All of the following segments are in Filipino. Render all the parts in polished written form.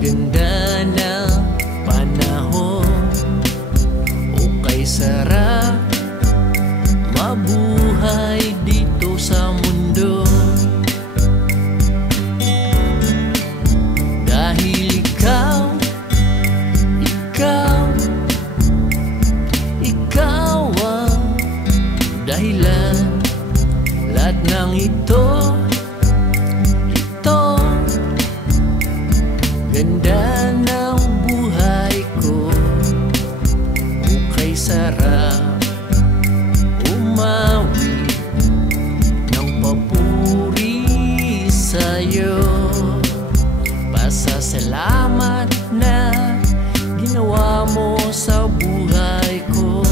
ganda ng panahon, okay sarap mabuhay dito sa mundo. Dahil ikaw ang dahilan. Lahat ng ito ganda ng buhay ko, okay sarap umawi ng papuri sa'yo. Pasasalamat na ginawa mo sa buhay ko.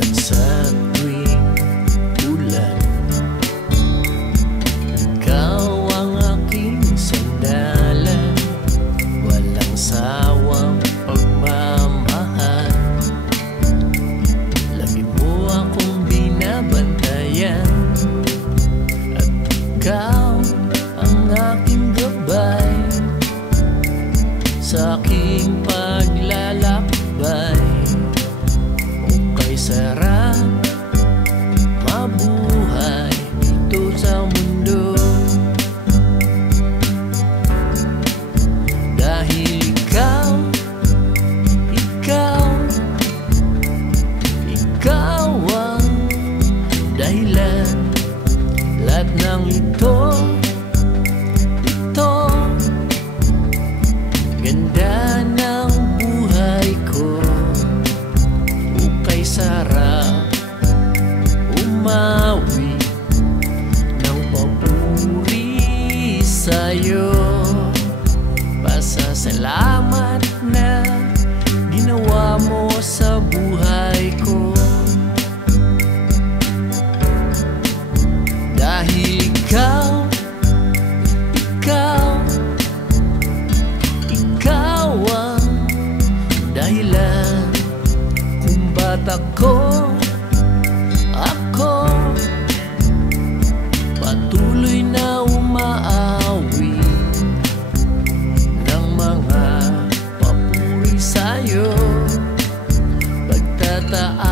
At sa tuwing ulan, ikaw ang aking sandalan, walang sawang pagmamahal. Lagi mo akong binabantayan, at ikaw ang aking gabay sa aking paglalakbay. Okay sarap mabuhay dito sa mundo. Dahil ikaw ang dahilan. Lahat ng ito ganda ng buhay ko, okay sarap umawi ng papuri sa'yo. Pasasalamat na ginawa mo sa buhay ko. Dahil ikaw ang dahilan kung ba't ako patuloy na umaawi ng mga papuri sa'yo. Pagtataas